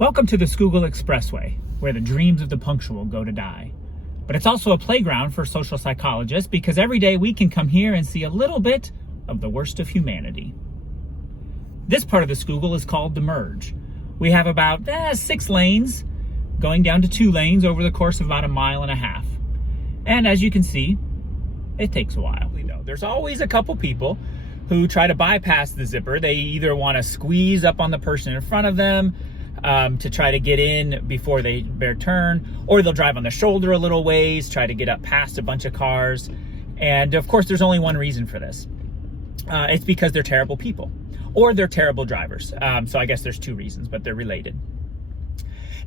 Welcome to the Schuylkill Expressway, where the dreams of the punctual go to die. But it's also a playground for social psychologists because every day we can come here and see a little bit of the worst of humanity. This part of the Schuylkill is called the Merge. We have about 6 lanes, going down to 2 lanes over the course of about 1.5 miles. And as you can see, it takes a while. There's always a couple people who try to bypass the zipper. They either want to squeeze up on the person in front of them to try to get in before their turn, or they'll drive on the shoulder a little ways, try to get up past a bunch of cars. And of course, there's only one reason for this. It's because they're terrible people, or they're terrible drivers. So I guess there's 2 reasons, but they're related.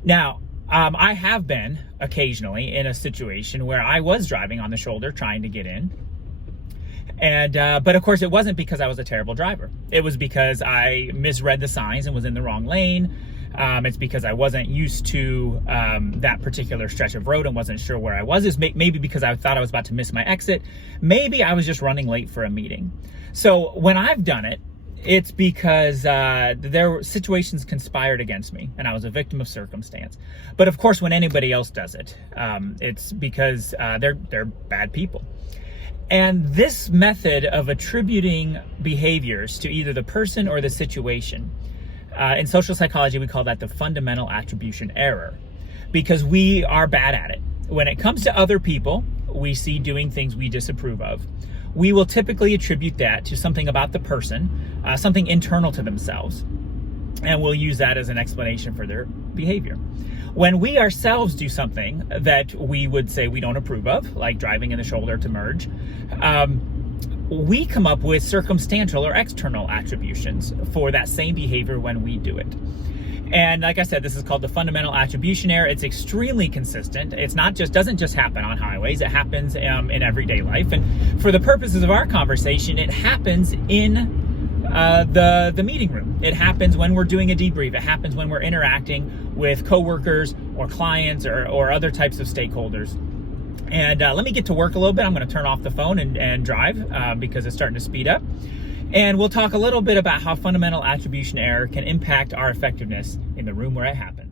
Now, I have been occasionally in a situation where I was driving on the shoulder trying to get in. And but of course, it wasn't because I was a terrible driver. It was because I misread the signs and was in the wrong lane. It's because I wasn't used to that particular stretch of road and wasn't sure where I was. It's maybe because I thought I was about to miss my exit. Maybe I was just running late for a meeting. So when I've done it, it's because there were situations conspired against me and I was a victim of circumstance. But of course, when anybody else does it, it's because they're bad people. And this method of attributing behaviors to either the person or the situation, in social psychology, we call that the fundamental attribution error, because we are bad at it. When it comes to other people we see doing things we disapprove of, we will typically attribute that to something about the person, something internal to themselves, and we'll use that as an explanation for their behavior. When we ourselves do something that we would say we don't approve of, like driving in the shoulder to merge, we come up with circumstantial or external attributions for that same behavior when we do it. And like I said, this is called the fundamental attribution error. It's extremely consistent. It's not just, doesn't just happen on highways. It happens in everyday life. And for the purposes of our conversation, it happens in the meeting room. It happens when we're doing a debrief. It happens when we're interacting with coworkers or clients or other types of stakeholders. And let me get to work a little bit. I'm going to turn off the phone and drive because it's starting to speed up. And we'll talk a little bit about how fundamental attribution error can impact our effectiveness in the room where it happens.